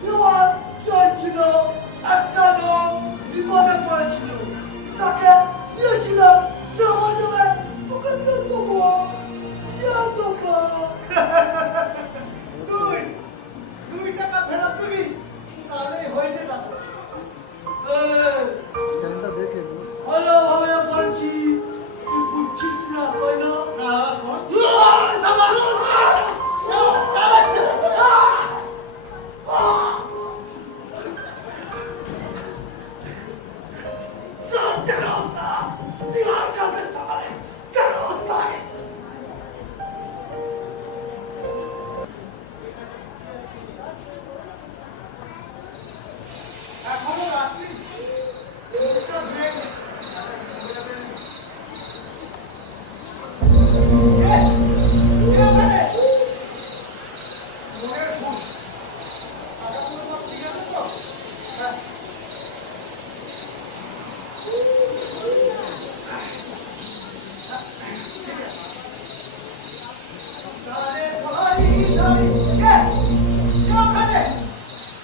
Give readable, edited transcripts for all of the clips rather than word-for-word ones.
সিওয়ার চলছিল, একটা লোক বিপদে পড়েছিল, তাকে দিয়েছিল সেবা দেবে, তোকে দিয়ে দেবো, দিয়ে দেবো। তুই 2 টাকা ফেরত দিবি, তাহলেই হয়েছে তারপর। ভালোভাবে বলছি, তুই বুঝছিস না, তাই না? না শোন, এখনো রাত্রি 1টা বেজে গেছে।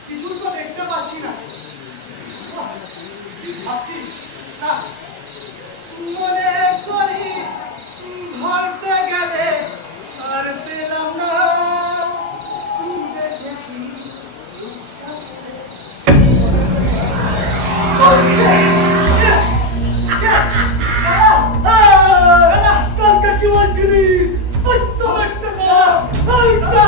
কিছু তো দেখতে পাচ্ছি না। কি ভাবছিস? না, মনে করি ধরতে গেলে আর পেলাম না। দেখেছি কালকে কি বলছিলি? বুঝতে পারতে না, বাড়ি যা।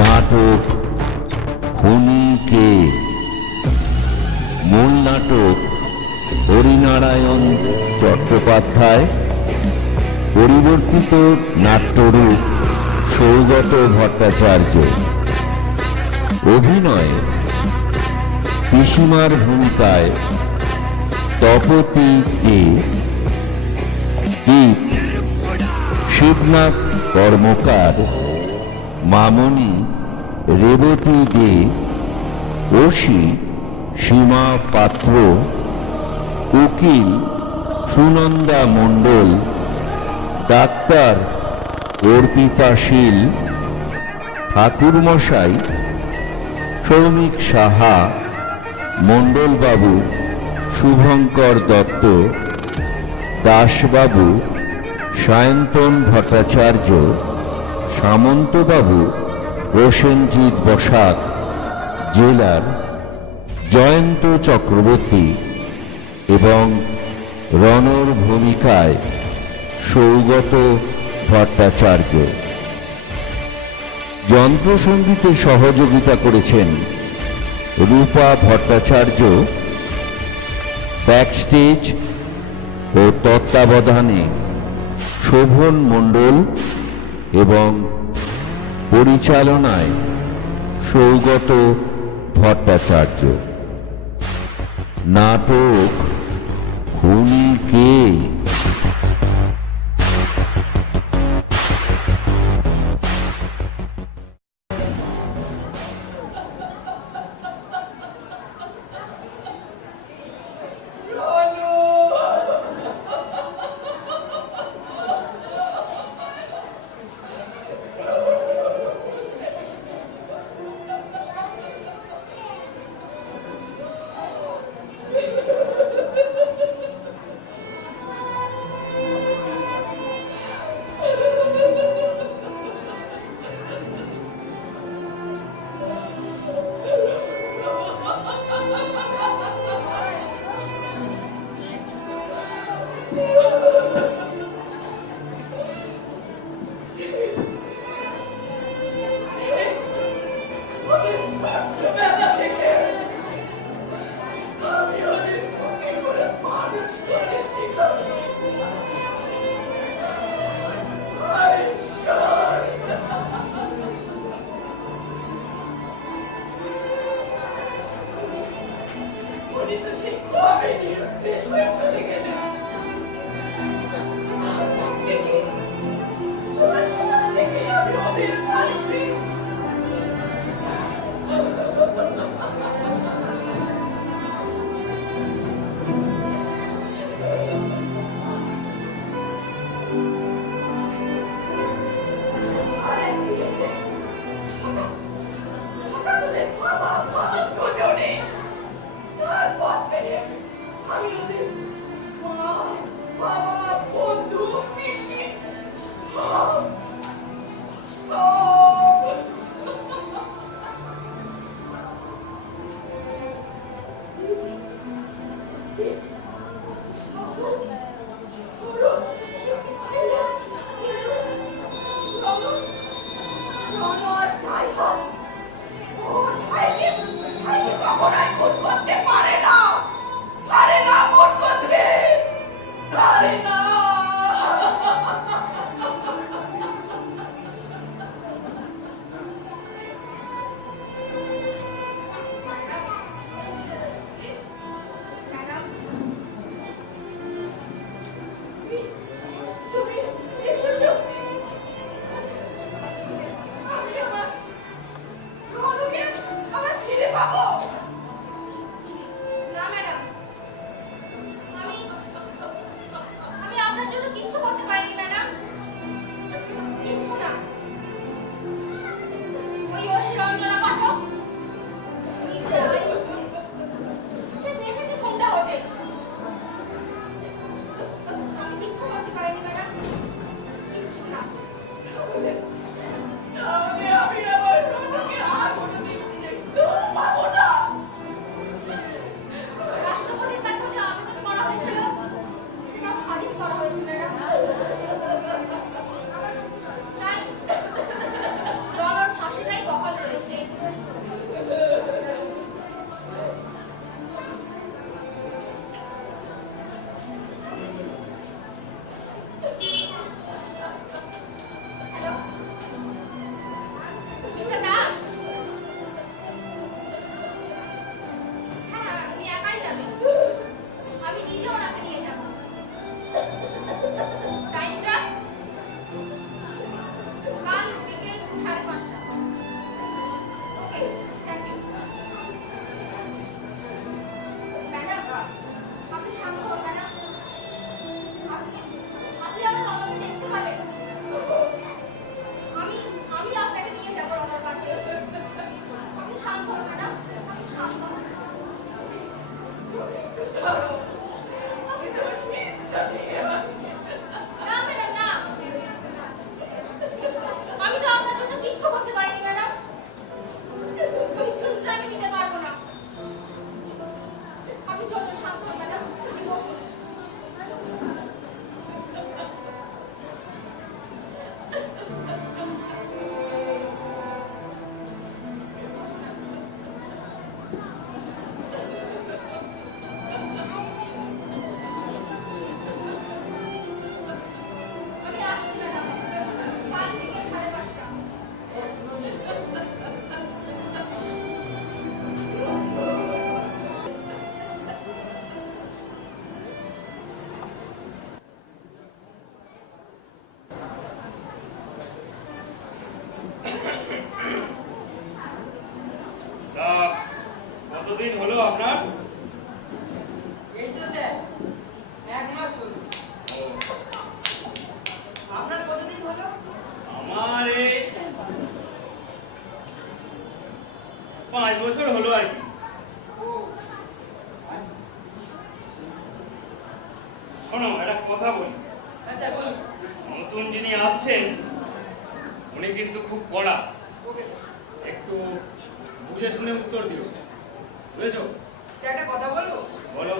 নাটক খুনি কে? মূল নাটক হরিনারায়ণ চট্টোপাধ্যায়, পরিবর্তিত নাট্যরূপ সৌগত ভট্টাচার্য, অভিনয়ে পিসিমার ভূমিকায় তপতী কে, গীত শিবনাথ কর্মকার, মামনি রেবতী দে, অসি সীমা পাত্র, উকিল সুনন্দা মণ্ডল, ডাক্তার অর্পিতা শীল, ঠাকুরমশাই সৌমিক সাহা, মণ্ডলবাবু শুভঙ্কর দত্ত, দাসবাবু সায়ন্তন ভট্টাচার্য, সামন্তবাবু প্রসেনজিৎ বসাক, জেলার জয়ন্ত চক্রবর্তী এবং রণর ভূমিকায় সৌগত ভট্টাচার্য। যন্ত্রসঙ্গীতে সহযোগিতা করেছেন রূপা ভট্টাচার্য, ব্যাকস্টেজ ও তত্ত্বাবধানে শোভন মণ্ডল এবং পরিচালনায় সৌগত ভট্টাচার্য। নাটক খুনি কে? ওদের ছোটবেলা থেকে আমি ওদের বুকে করে মানুষ করেছিলাম। ঈশ্বর, উনি তো সেই কবে নিরুদ্দেশ হয়ে চলে গেলেন। আপনার থেকে তোমার হাত থেকে আমি ওদের পারবি। আর accident-এ হঠাৎ ওদের বাবা মা দুজনে। তারপর থেকে আমি ওদের মা, বাবা, বন্ধু, পিসি সব করতে পারে না, ভোট করতে পারে না। তুমি এসেছো, আমি আমার রনকে আবার ফিরে পাবো। না ম্যাডাম, আমি আমি আপনার জন্য কিছু করতে পারিনি ম্যাডাম, কিচ্ছু না। ওই ওষি রঞ্জনা পাঠক নিজে সে দেখেছে ফোনটা হতে। আমি কিচ্ছু করতে পারিনি ম্যাডাম, কিচ্ছু না। তাহলে আমি আমার রনকে আর কোনোদিন দেখতেও পাবো না। রাষ্ট্রপতির কাছে যে আবেদন করা হয়েছিল সেটা খারিজ করা হয়েছে ম্যাডাম। তাই রণর ফাঁসিটাই বহাল রয়েছে। হ্যালো মিস্টার দাস, হ্যাঁ আপনি একাই যাবেন, আমি নিজে ওনাকে নিয়ে যাব। টাইমটা কাল বিকেল 5:30। ওকে, থ্যাংক ইউ। ম্যাডাম, আপনি শান্ত হন ম্যাডাম, আপনি আপনি আমার রণকে দেখতে পাবেন। আমি আপনাকে নিয়ে যাব রণর কাছে। আপনি শান্ত হন ম্যাডাম, আপনি শান্ত হন। আমি তোমার ফিসটা নিয়ে আসছি। না ম্যাডাম, না, আমি তো আপনার জন্য কিচ্ছু করতে পারিনি ম্যাডাম, ওই ফিসটা আমি নিতে পারবো না। আপনি চলুন, শান্ত হন ম্যাডাম, আপনি বসুন। আমি আসছি ম্যাডাম, কাল বিকেল 5:30। তা কতদিন হলো আপনার? এই তো স্যার 1 মাস হলো। আপনার কতদিন হলো? আমার এই 5 বছর হলো আর কি। ও আচ্ছা শোনো, একটা কথা বলি। আচ্ছা বলুন। নতুন যিনি আসছেন উনি কিন্তু খুব কড়া, ওকে একটু বুঝে শুনে উত্তর দিও, বুঝেছো? একটা কথা বলবো। বলো।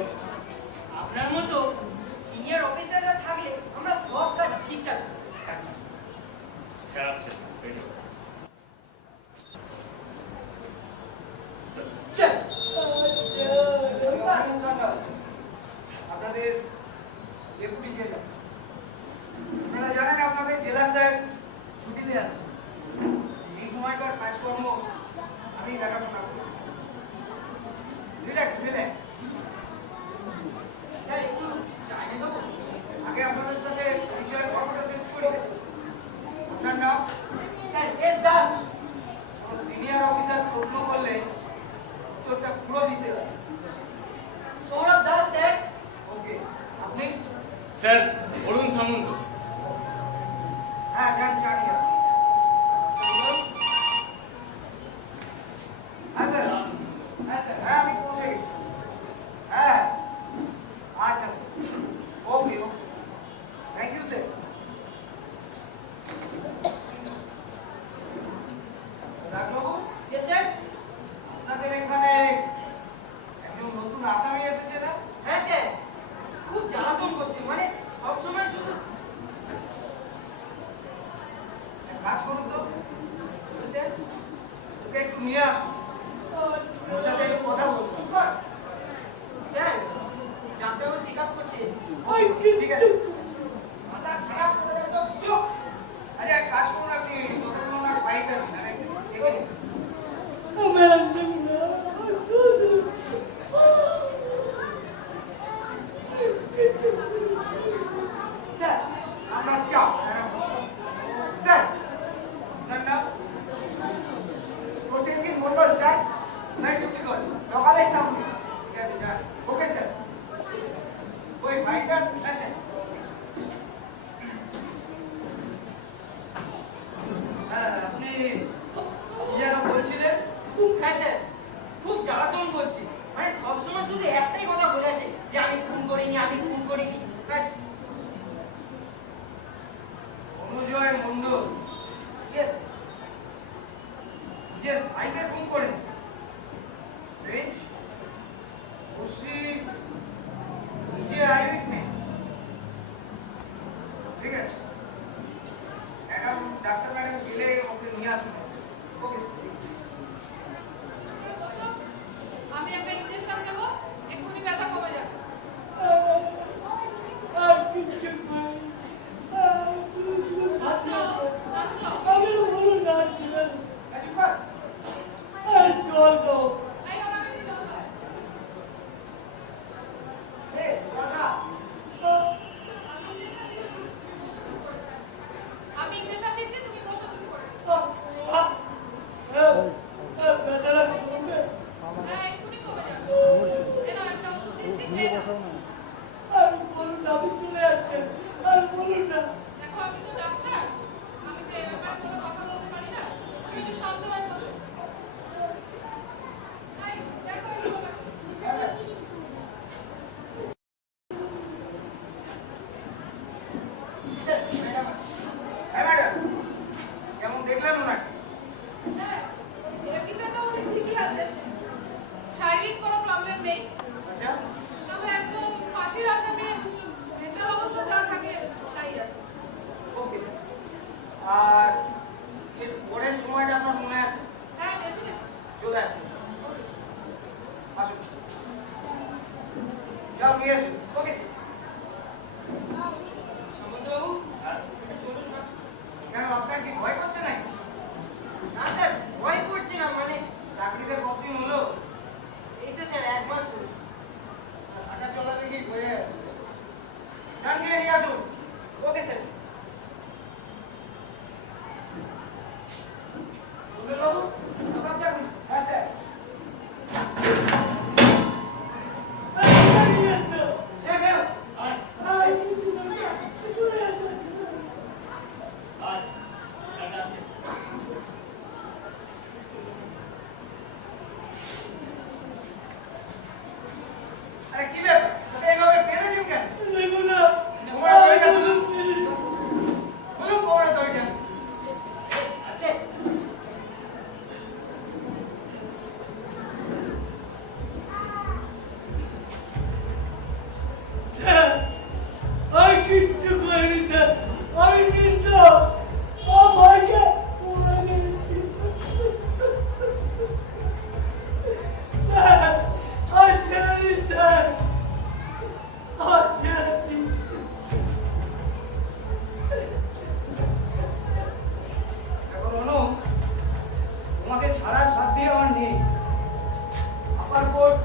আপনার মতো সিনিয়র অফিসাররা থাকলে আমরা সব কাজ ঠিকঠাক করি। স্যার আসছেন, বেরিয়ে যাও। স্যার, স্যার, আপনাদের ডেপুটি জেলা, আপনারা জানেন আপনাদের জেলা স্যার ছুটিতে আছে। এই সময়কার কাজকর্ম আমি দেখাশোনা করি। Relax relax. স্যার একটু চাইলে দেবো? আগে আপনাদের সাথে পরিচয়ের কথাটা শেষ করি। আপনার নাম? Sir S Das. কোনো সিনিয়র অফিসার প্রশ্ন করলে উত্তরটা পুরো দিতে হবে। সৌরভ দাস স্যার। ওকে, আপনি? স্যার অরুণ সামন্ত। হ্যাঁ, জানি আপনি। হ্যাঁ স্যার, হ্যাঁ স্যার, হ্যাঁ আমি পৌঁছে গেছি। হ্যাঁ, আচ্ছা okay okay, thank you sir. Rajbabu, yes sir. আপনাদের এখানে একজন নতুন আসামি এসেছে না? হ্যাঁ স্যার, খুব জ্বালাতন করছে, মানে সবসময় শুধু। এক কাজ করুন তো, স্যার ওকে একটু নিয়ে আসুন, ওর সাথে একটু কথা বলুন। চুপ কর। স্যার ডাক্তারবাবু চেক আপ করছে। ওই ঠিক আছে, কিন্তু মাথা খারাপ করে দেয় তো। চুপ। আচ্ছা এক কাজ করুন, আপনি ততক্ষণ ওনার ফাইলটা দিন, আমি একটু দেখে নিই। ম্যাডাম দেখুন না। স্যার, আপনার চাপ। স্যার, আপনার নাম? প্রসেনজিৎ মন্ডল স্যার। নাই টুকি গল, সকালের সামনে। ঠিক আছে স্যার, ওকে স্যার। ওই ফাইলটা? হ্যাঁ স্যার। হ্যাঁ, আপনি কি যেন বলছিলেন? হ্যাঁ স্যার, খুব জ্বালাতন করছে, মানে সবসময় শুধু একটাই কথা বলে আছে যে আমি খুন করিনি, আমি খুন করিনি। আর অনুজয় মন্ডল yes, নিজের ভাইকে খুন করেছে। Strange. খুশি নিজে আইউইটনেস। ঠিক আছে, ম্যাডাম, ডাক্তার ম্যাডাম গেলে ওকে নিয়ে আসুন। ওকে। আমি একটা ইনজেকশন দেব, এক্ষুনি ব্যথা কমে যাবে। আর কিছু নাই। আমাকে বলুন না ছিলেন। চুপ কর। আর চলবো। এই আমাকে একটু জল দাও। এ, কথা। আমি ইনজেকশন দিচ্ছি, তুমি বসে চুপ করে। বেটারা কমবে। হ্যাঁ এক্ষুনি কমে যাবে। এই নাও একটা ওষুধ দিচ্ছি, খেয়ে নাও। আর বলুন না, আমি চলে যাচ্ছি। আর বলুন না। দেখো আমি তো ডাক্তার, আমি তো এ ব্যাপারে কোনো কথা বলতে পারি না। তুমি একটু শান্ত হয়ে বসো। এই, দেখো একটু ওনাকে। ম্যাডাম হ্যাঁ ম্যাডাম, কেমন দেখলেন ওনাকে? হ্যাঁ, এমনিতে তো উনি ঠিকই আছেন। শারীরিক কোনো প্রবলেম নেই। আচ্ছা, তবে একজন ফাঁসির আসামি মেন্টাল অবস্থা যা থাকে তাই আছে। ওকে। আর এর পরের সময়টা আপনার মনে আছে? হ্যাঁ ডেফিনেটলি। চলে আসুন, আসুন, যাও নিয়ে আসুন। ওকে। সামন্তবাবু একটু চলুন না। কেন, আপনার কি ভয় করছে নাকি? না স্যার, ভয় করছি না, মানে চাকরিতে কতদিন হলো? এই তো স্যার 1 মাস হলো। হাঁটা চলা দেখি হয়ে আছে। যান গিয়ে নিয়ে আসুন। Okay sir. বাবু, আপনার যাবেন? হ্যাঁ স্যার। হ্যাঁ ম্যাডাম। আরে কি ব্যাপার, এইভাবে বেঁধে দিন কেন? দেখুন না। তোমরা বলে গেছো না? কিচ্ছু করিনি স্যার, আমি নির্দোষ। আমার ভাইকে পুড়ে দিয়েছি। স্যার, আমি ছেড়ে দিন স্যার, আমার ছেড়ে দিন। এখন অনু, তোমাকে ছাড়া সাধ্য আমার নেই। আপার কোর্ট,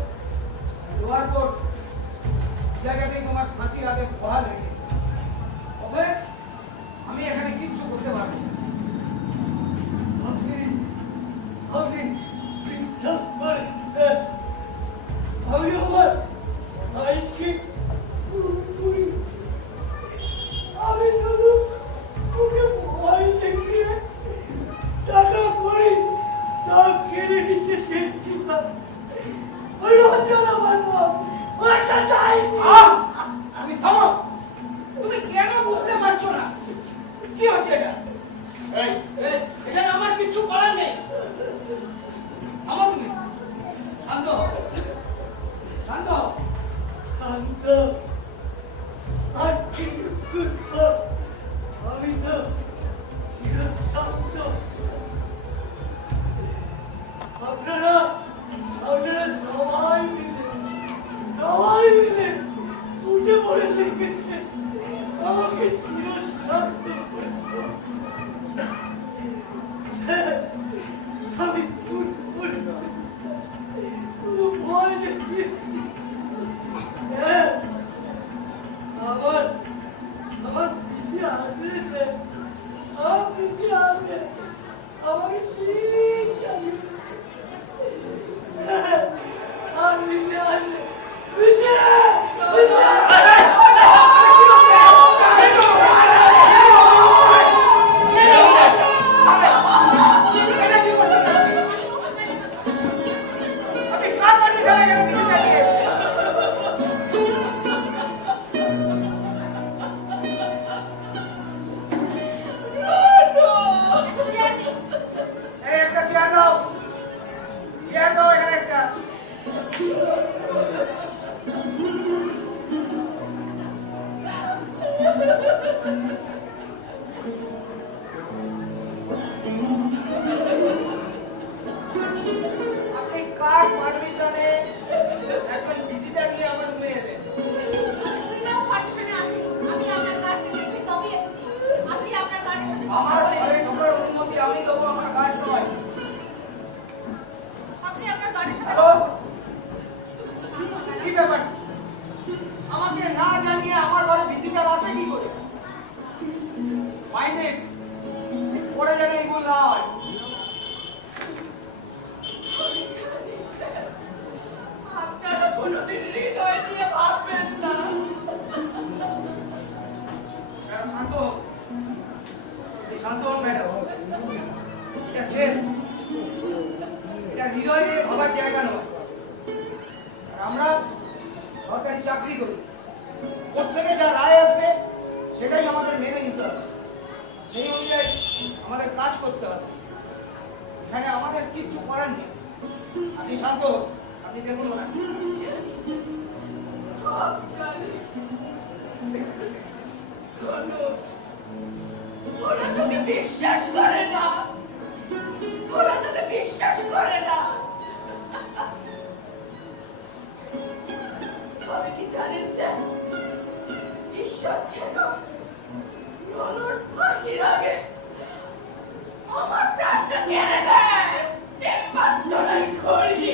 লোয়ার কোর্ট জায়গাতেই তোমার ফাঁসির আদেশ বহাল হয়ে গেছে। অতএব আমি এখানে কিচ্ছু করতে পারবো না। আপনি আপনি বিশ্বাস করেন স্যার, আমি আমার ভাইকে খুন করি। আমি শুধু ওকে ভয় দেখিয়ে টাকা করি সব কেড়ে নিতে চেয়েছিলাম। ওই রঞ্জনা বানবো, ও একটা ডাইনি। তুমি থামো। তুমি কেন বুঝতে পারছো না কি হচ্ছে এটা? এই, এখানে আমার কিচ্ছু করার নেই। থামো তুমি, শান্ত হও। শান্ত হও। শান্ত আর কিছুক্ষণ পর আমি তো চিরশান্ত। আপনারা সবাই মিলে উঠে পড়ে লেগেছেন আমাকে চিরশান্ত করে দাও। স্যার, আমি খুন করিনি, শুধু ভয় দেখিয়েছি। হ্যাঁ, আমার পিছিয়ে আসে স্যার, আমার পিছিয়ে আসে, আমাকে ঠিক চালিয়ে হ্যাঁ, আমার পিছিয়ে আসে, পিছিয়ে এটা কি করছেন আপনি? আপনি কার পারমিশনে এখানে কিছু চালিয়ে এসেছেন? এই একটা চেয়ার দাও। চেয়ার দাও এখানে একটা। আপনি কার পারমিশনে একজন ভিজিটার নিয়ে আমার রুমে এলেন? আমার ঘরে ঢোকার অনুমতি আমি দেবো, আমার গার্ড নয়। হ্যালো, কি ব্যাপার? আমাকে না জানিয়ে আমার ঘরে ভিজিটার আসে কি করে? মাইন্ডেড, পরে যেন এগুলো না হয়। আপনারা কোনোদিন হৃদয় দিয়ে ভাববেন না। ম্যাডাম শান্ত হন। এই শান্ত হন ম্যাডাম। এটা জেল, এটা হৃদয় দিয়ে ভাবার জায়গা নয়। আর আমরা সরকারি চাকরি করি, প্রত্যেকে যা রায় আসবে সেটাই আমাদের মেনে নিতে হবে, সেই অনুযায়ী আমাদের কাজ করতে হবে। এখানে আমাদের কিচ্ছু করার নেই। আপনি শান্ত হন, আপনি দেখুন না। ওরা তোকে বিশ্বাস করে না, ওরা তোকে বিশ্বাস করে না। তবে কি জানেন স্যার, ঈশ্বর যেন রনর ফাঁসির আগে আমার প্রাণটা কেড়ে নেয়, একমাত্র নাই করি।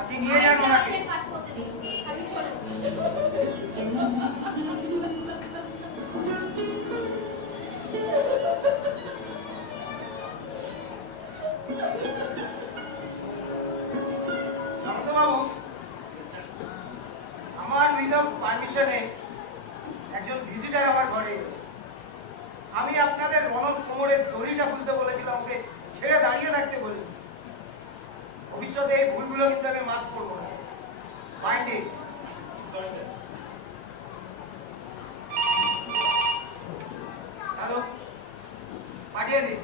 আপনি নিয়ে যান ওনাকে। শান্তবাবু, আমার উইদাউট পারমিশনে একজন ভিজিটার আমার ঘরে এলো। আমি আপনাদের রনক কোমরের দড়িটা খুলতে বলেছিলাম, ওকে ছেড়ে দাঁড়িয়ে থাকতে বলি। ভবিষ্যতে এই ভুলগুলো কিন্তু আমি মাফ করবো না। মাইন্ডেড। হ্যালো, পাঠিয়ে দিন।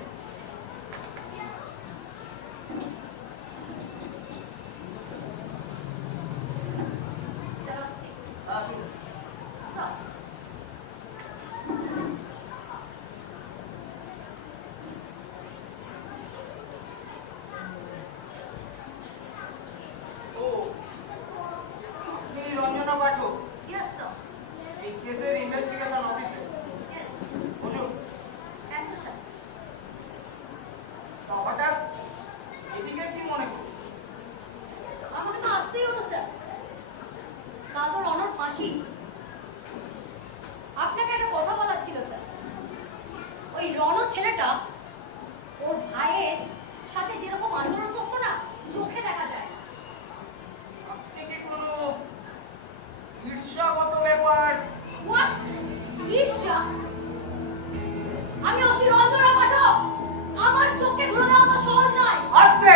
আসুন। ছেলেটা ওর ভাইয়ের সাথে যেরকম আচরণ করতো না, চোখে দেখা যায়। আপনি কি কোনো ঈর্ষাগত ব্যাপার? What? ঈর্ষা? আমি অসি রঞ্জনা পাঠক, আমার চোখে ধরে দেওয়া তো সহজ নয়। আস্তে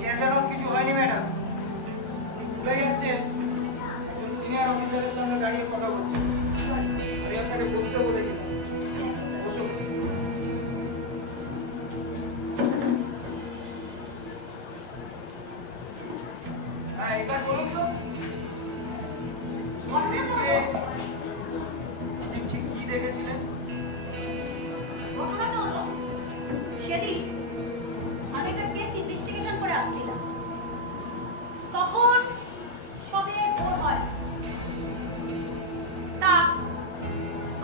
চেঁচানোর কিছু হয়নি ম্যাডাম। ভুলে যাচ্ছেন সিনিয়র অফিসারের সঙ্গে দাঁড়িয়ে কথা বলছেন। আমি আপনাকে বসতে বলেছিলাম। বসুন। হ্যাঁ, এবার বলুন তো ঘটনাটা হলো, আপনি ঠিক কি দেখেছিলেন? ঘটনাটা হলো, সেদিন আমি একটা কেস ইনভেস্টিগেশন করে আসছিলাম। তখন সবে ভোর হয়। তা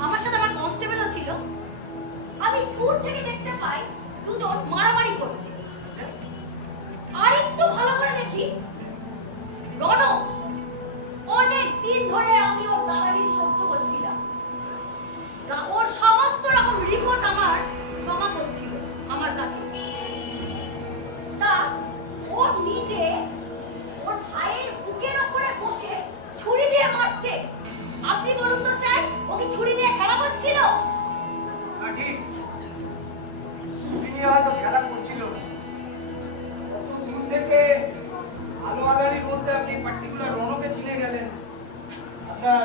আমার সাথে আমার কনস্টেবলও ছিল। আমি দূর থেকে দেখতে পাই দুজন মারামারি করছে। আচ্ছা, আর একটু ভালো করে দেখি রণ অনেক দিন ধরে আমি ওর দাদাগিরি সহ্য করছিলাম। ওর সমস্ত রকম রিপোর্ট আমার জমা করছিল আমার কাছে। তা ওর নিজে ওর ভাইয়ের বুকের ওপরে বসে ছুরি দিয়ে মারছে। আপনি বলুন তো স্যার, ও কি ছুরি নিয়ে খেলা করছিল? না ঠিক। তিনি হয়তো খেলা করছিল না। কত দূর থেকে আলো আদানির মধ্যে আপনি পার্টিকুলার রণকে চিনে গেলেন। আপনার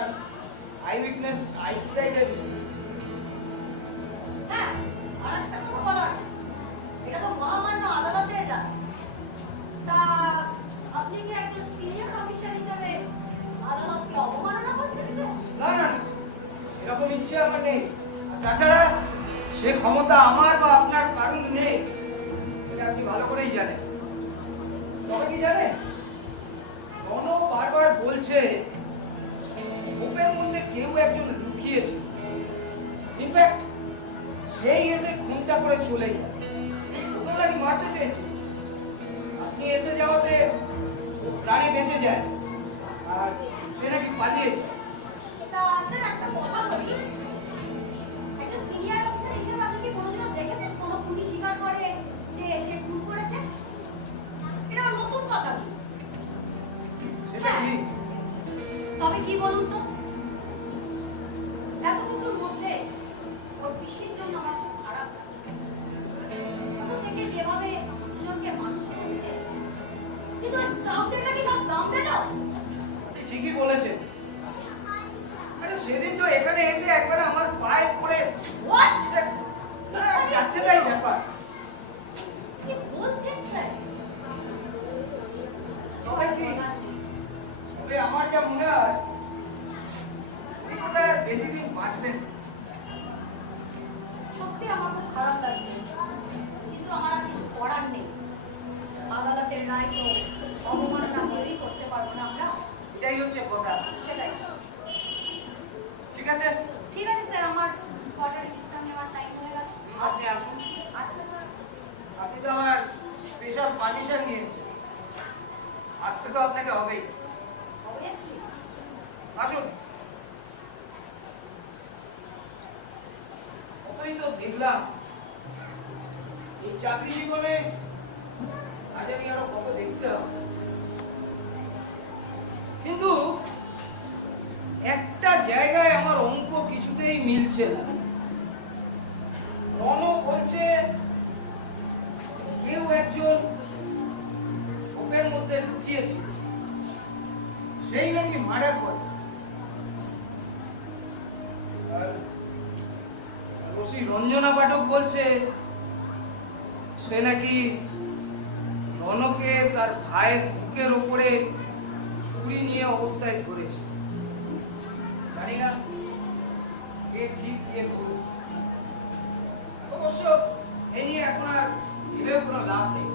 আই উইটনেস আই সাইডের। হ্যাঁ, আর একটা কথা বলার, এটা তো মহামান্য আদালতের রায়। তা আপনি কি একজন সিনিয়র অফিসার হিসেবে আদালতকে অবমাননা করছেন স্যার? না না না, এরকম ইচ্ছে আমার নেই। আর তাছাড়া সে ক্ষমতা আমার বা আপনার কারণ নেই, সেটা আপনি ভালো করেই জানেন। তবে কি জানেন, রণ বারবার বলছে ঝোপের মধ্যে কেউ একজন লুকিয়েছে। ইনফ্যাক্ট সেই এসে খুনটা করে চলে যায়। ওকে নাকি মারতে চেয়েছে। আপনি এসে যাওয়াতে ওর প্রাণে বেঁচে যায় আর সে নাকি পালিয়ে যায়। তা স্যার একটা কথা বলি, একজন সিনিয়র অফিসার হিসেবে আপনি কি কোনোদিনও দেখেছেন কোনো খুনি স্বীকার করে যে সে খুন করেছে? এটা আমার নতুন কথা কি? সেটা ঠিক। তবে কি বলুন তো, এত কিছুর মধ্যে ওর পিসির জন্য আমার খুব খারাপ লাগে। ছোট থেকে যেভাবে দুজনকে মানুষ করছে, কিন্তু স্টাফটা কি সব কামড়ে দাও? ঠিকই বলেছেন। আরে সেদিন তো এখানে এসে একবার আমার পায়ে পড়ে What? যাচ্ছে তাই ব্যাপার। কি বলছেন স্যার? সবাই কি? তবে আমার যা মনে হয় উনি বোধহয় আর বেশি দিন বাঁচবেন না। সত্যি আমার খুব খারাপ লাগছে, কিন্তু আমার আর কিছু করার নেই। আদালতের রায় তো অবমাননা কেউই করতে পারবো না আমরা। এটাই হচ্ছে কথা। সেটাই। ঠিক আছে, ঠিক আছে স্যার, আমার কোয়ার্টারে বিশ্রাম নেওয়ার টাইম হয়ে গেছে। আপনি আসুন। আসতে পারেন? আপনি তো আমার স্পেশাল পারমিশন নিয়েছেন, আসতে তো আপনাকে হবেই। Obviously. আসুন। কতই তো দেখলাম এই চাকরি জীবনে, না জানি আরো কত দেখতে হবে। কিন্তু একটা জায়গায় আমার অঙ্ক কিছুতেই মিলছে না। রণ বলছে কেউ একজন ঝোপের মধ্যে লুকিয়েছে, সেই নাকি মার্ডার করে। আর রসি রঞ্জনা পাঠক বলছে সে নাকি রণকে তার ভাইয়ের বুকের ওপরে ছুরি নিয়ে অবস্থায় ধরেছে। জানি না কে ঠিক কে ভুল। অবশ্য এ নিয়ে এখন আর ভেবেও কোনো লাভ নেই।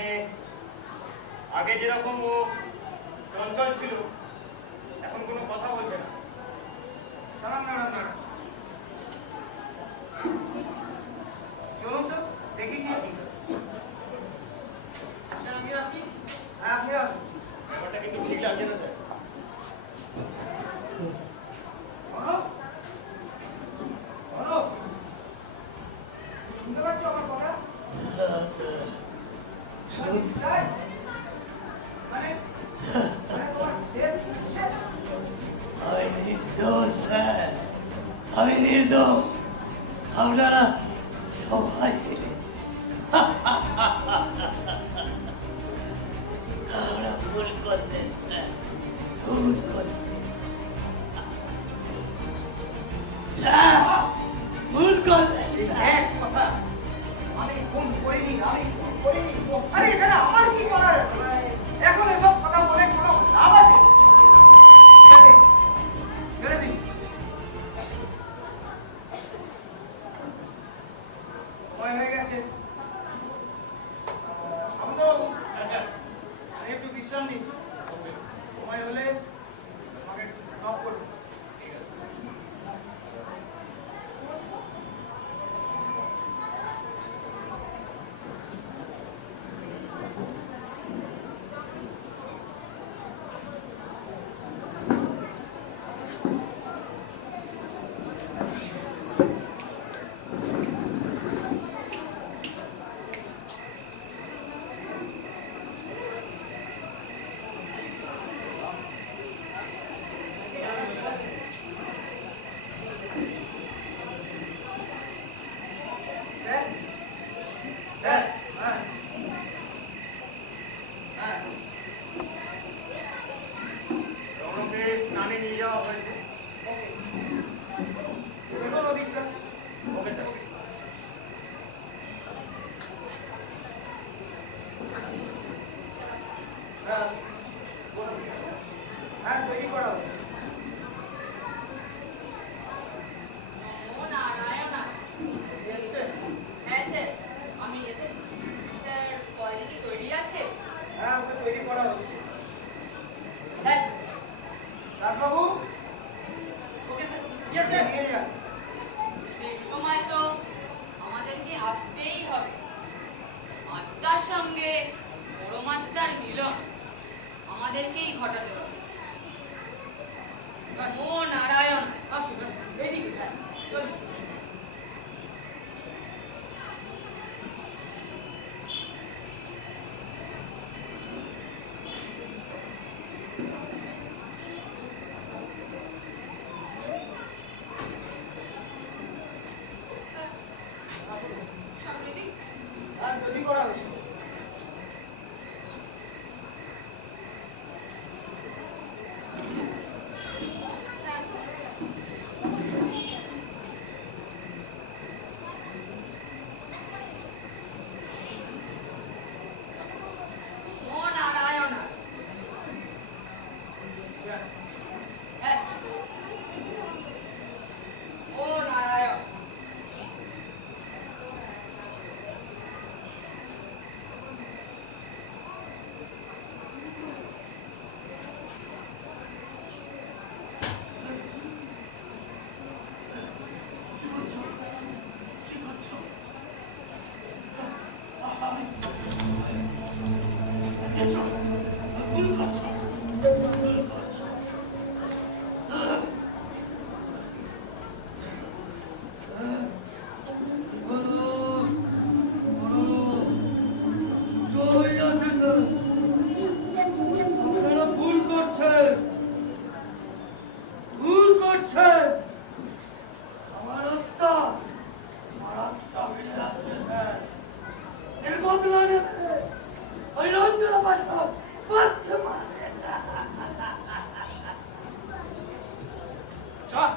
মানে আগে যেরকম ও চঞ্চল ছিল, এখন কোনো কথা বলছে না। দাঁড়ান দাঁড়ান দাঁড়ান, চলুন তো দেখি কি। স্যার আমি আসি। হ্যাঁ আপনি আসুন। ব্যাপারটা কিন্তু ঠিক লাগছে না স্যার। অনব, অনব, শুনতে পাচ্ছ আমার কথা? স্যার, মানে মানে তোমার শেষ ইচ্ছে? আমি নির্দোষ স্যার, আমি নির্দোষ। আপনারা সবাই মিলে আমরা ভুল করলেন স্যার, ভুল করলেন স্যার, ভুল করলেন এই স্যার। এক কথা, আমি খুন করিনি, আমি খুন করিনি। আরে এখানে আমার কি করার আছে? এখন এসব কথা বলে কোনো লাভ আছে? ঠিক আছে, ছেড়ে দিন। সময় হয়ে গেছে। সামন্তবাবু, আমি একটু বিশ্রাম নিচ্ছি। সময় হলে আমাকে নক করুন। স্যার, স্যার, হ্যাঁ, হ্যাঁ, রৌনককে স্নানে নিয়ে যাওয়া হয়েছে। ওকে। দেখুন ওদিকটা। Okay sir. হ্যাঁ, হ্যাঁ, তৈরি করা হবে। ও নারায়ণা। হ্যাঁ স্যার, আমি এসেছি। স্যার কয়দিকে তৈরি আছে? হ্যাঁ, ওকে তৈরি করা হচ্ছে। হ্যাঁ sir. Rajbabu, okay sir. Yes sir, নিয়ে যান। সেই সময় তো আমাদেরকে আসতেই হবে। আত্মার সঙ্গে পরমাত্মার মিলন আমাদেরকেই ঘটাতে হবে। ও নারায়ণ। আসুন, আসুন, এইদিকে, হ্যাঁ, চলুন। সামনে দিক। হ্যাঁ, তৈরি করা হচ্ছে। স্যার, ও নারায়ণ। যান। হ্যাঁ। ও নারায়ণ। ভুল করছো, ভুল করছো। কই আছেন? আপনারা ভুল করছেন, ভুল করছেন। আমার আত্মা ফিরে আসবে স্যার। এর বদলা নেবে ওই রঞ্জনা পাঠক বাঁচতে পারবে না। চল।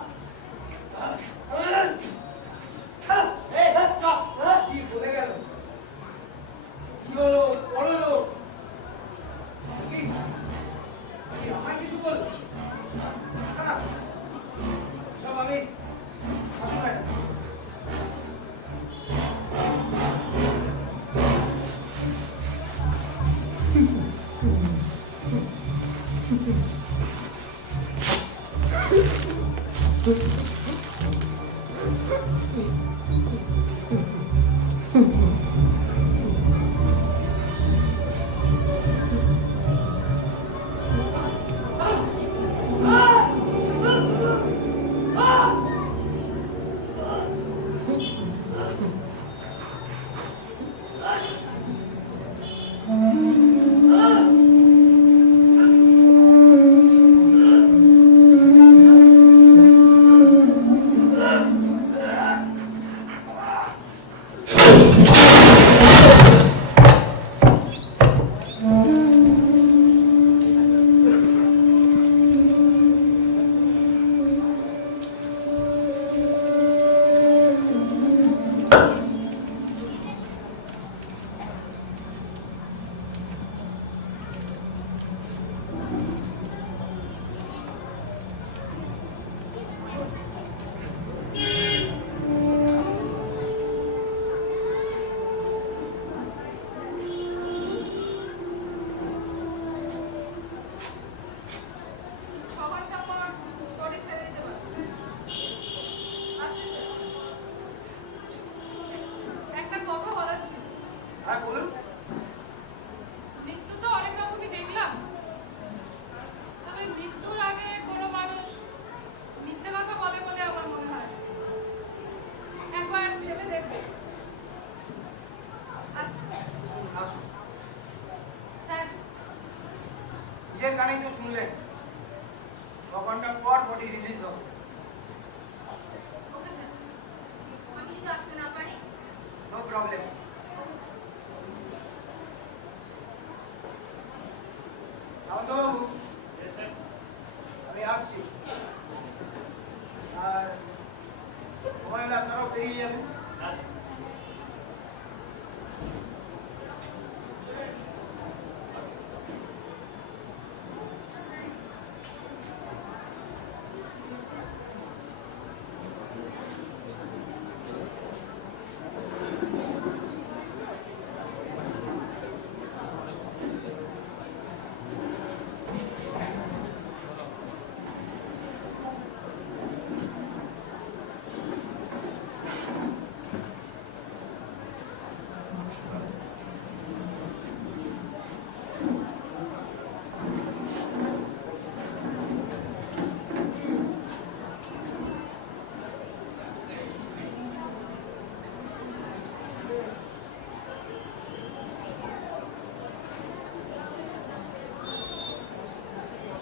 এই, চল। কি বলে গেল? কি হলো? বলো। কি? কি আমায় কিছু বললো? না, সব আমি। আসুন ম্যাডাম। ছঘন্টা পর করে ছেড়ে দিতে পারবে। আচ্ছা স্যার, একটা কথা বলার ছিল। হ্যাঁ বলুন। মৃত্যু তো অনেক রকমই দেখলাম, তবে মৃত্যুর আগে কোনো মানুষ মিথ্যে কথা বলে বলে আমার মনে হয়। একবার ভেবে দেখবে। আসছি আসুন। স্যার। নিজের কানেই তো শুনলেন, 6 ঘন্টা পর বডি রিলিজ হবে। ওকে স্যার, আমি যদি আসতে না পারি? No problem. সামন্তবাবু, আমি আসছি। আর সময় হলে আপনারাও বেরিয়ে যাবেন।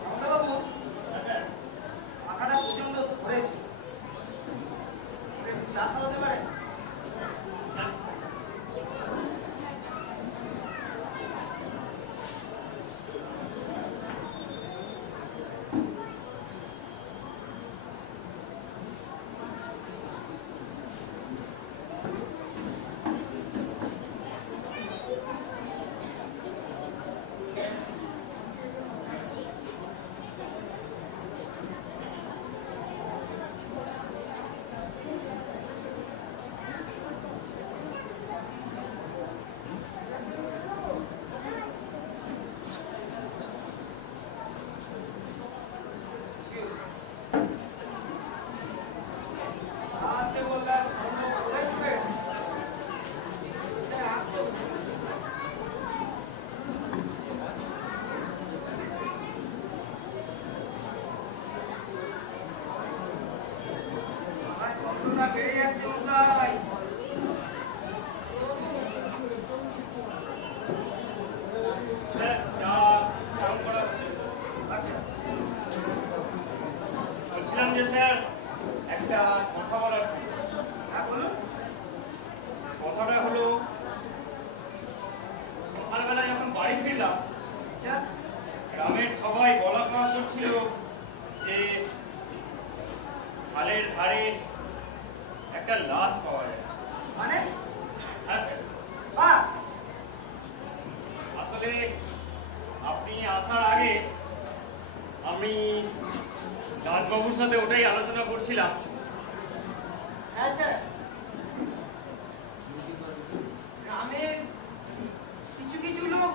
সামন্তবাবু, মাথাটা প্রচন্ড ধরেছে। একটু চা খাওয়াতে পারেন? বেড়ে যাচ্ছে মশাই। স্যার, চা গরম করা হচ্ছে। আচ্ছা, বলছিলাম যে স্যার, একটা কথা বলার ছিল। হ্যাঁ বলুন। কথাটা হলো, সকালবেলা যখন বাড়ি ফিরলাম, আচ্ছা, গ্রামের সবাই বলা কওয়া করছিল যে খালের ধারে একটা লাশ পাওয়া যায়। মানে? হ্যাঁ স্যার, বাহ, আসলে আপনি আসার আগে আমি দাসবাবুর সাথে ওটাই আলোচনা করছিলাম। হ্যাঁ স্যার, গ্রামের কিছু কিছু লোক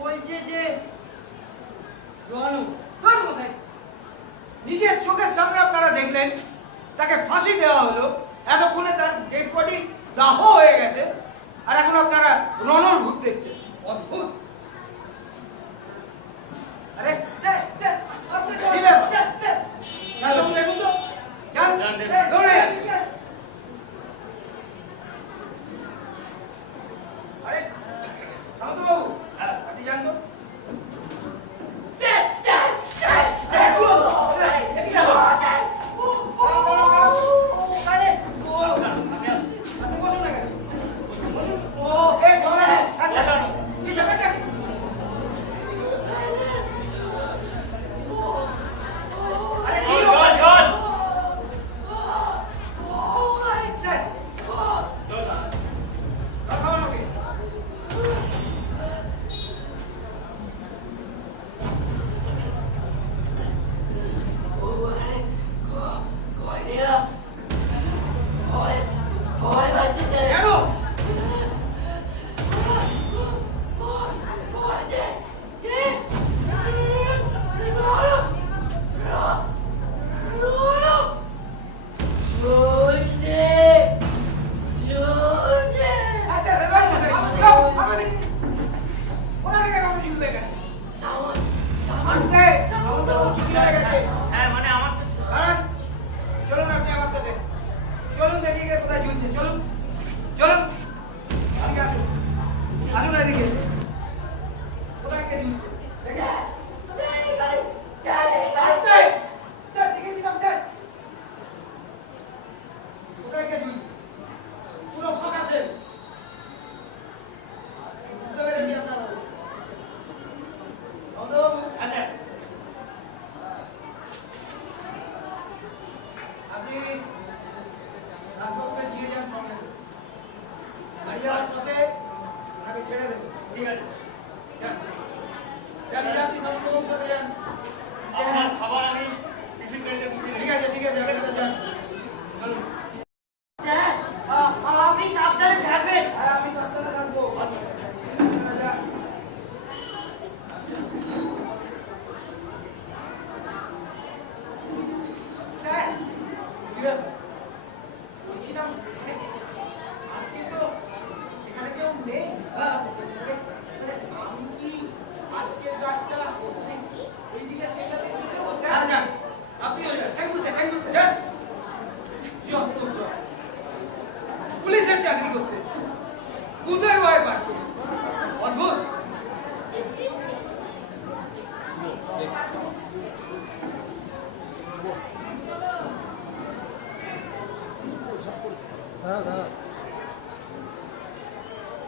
বলছে যে মশাই, নিজের চোখের সামনে আপনারা দেখলেন ঠিক আছে যান যান যান, আপনি শান্তবাবুর সাথে যান। আপনার খাবার আমি টিফিন গাড়িতে গুছিয়ে ঠিক আছে ঠিক আছে, আপনি যান। চলুন। স্যার আপনি সাবধানে থাকবেন। হ্যাঁ, আমি সাবধানে থাকবো। যান। স্যার, ঠিক আছে। বলছিলাম, আজকে তো এখানে কেউ নেই। আমি কি আজকের গানটা ওইদিকে সেটাতে কি দেবো? হ্যাঁ, যান। আপনিও যান। Thank you sir, thank you sir. যান। যত সব। পুলিশের চাকরি করতে বুধের ভয় পাচ্ছে। অদ্ভুত।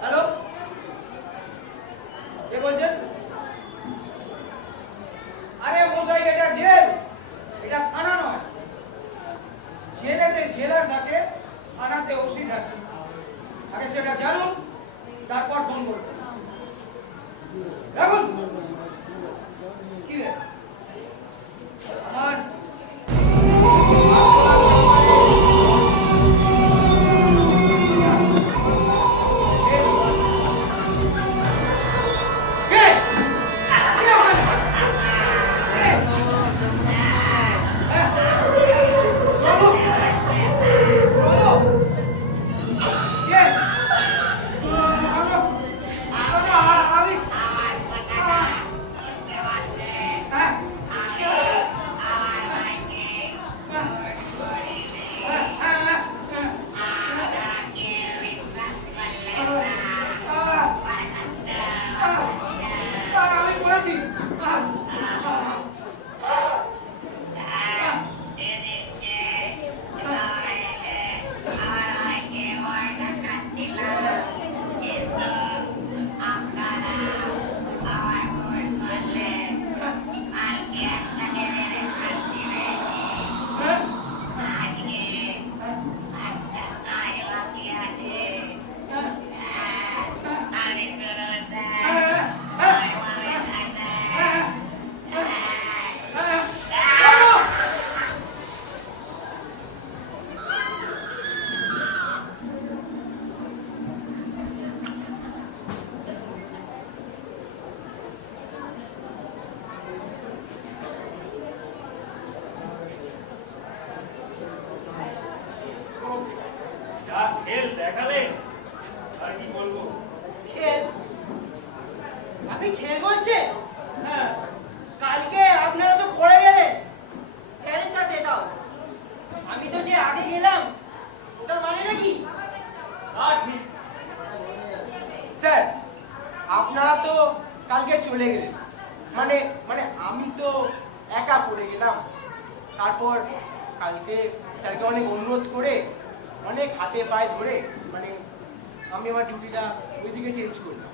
হ্যালো, কে বলছেন? আরে মশাই, এটা জেল, এটা থানা নয়। জেলেতে জেলার থাকে, থানাতে ওসি থাকে। আগে সেটা জানুন, তারপর ফোন করবেন। রাখুন। কি রে? আমার যা খেল দেখালেন, আর কি বলবো। খেল? আপনি খেল বলছেন? হ্যাঁ, কালকে আপনারা তো পড়ে গেলেন স্যারের সাথে। তাও আমি তো যে আগে গেলাম, ওটার মানেটা কি? তা ঠিক। স্যার, আপনারা তো কালকে চলে গেলেন, মানে মানে আমি তো একা পড়ে গেলাম। তারপর কালকে স্যারকে অনেক অনুরোধ করে, অনেক হাতে পায়ে ধরে, মানে আমি আমার ডিউটিটা ওইদিকে চেঞ্জ করলাম।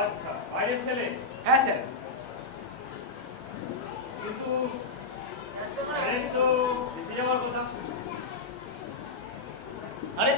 আচ্ছা, বাইরের ছেলে। হ্যাঁ স্যার। কিন্তু স্যারের তো এসে যাওয়ার কথা। আরে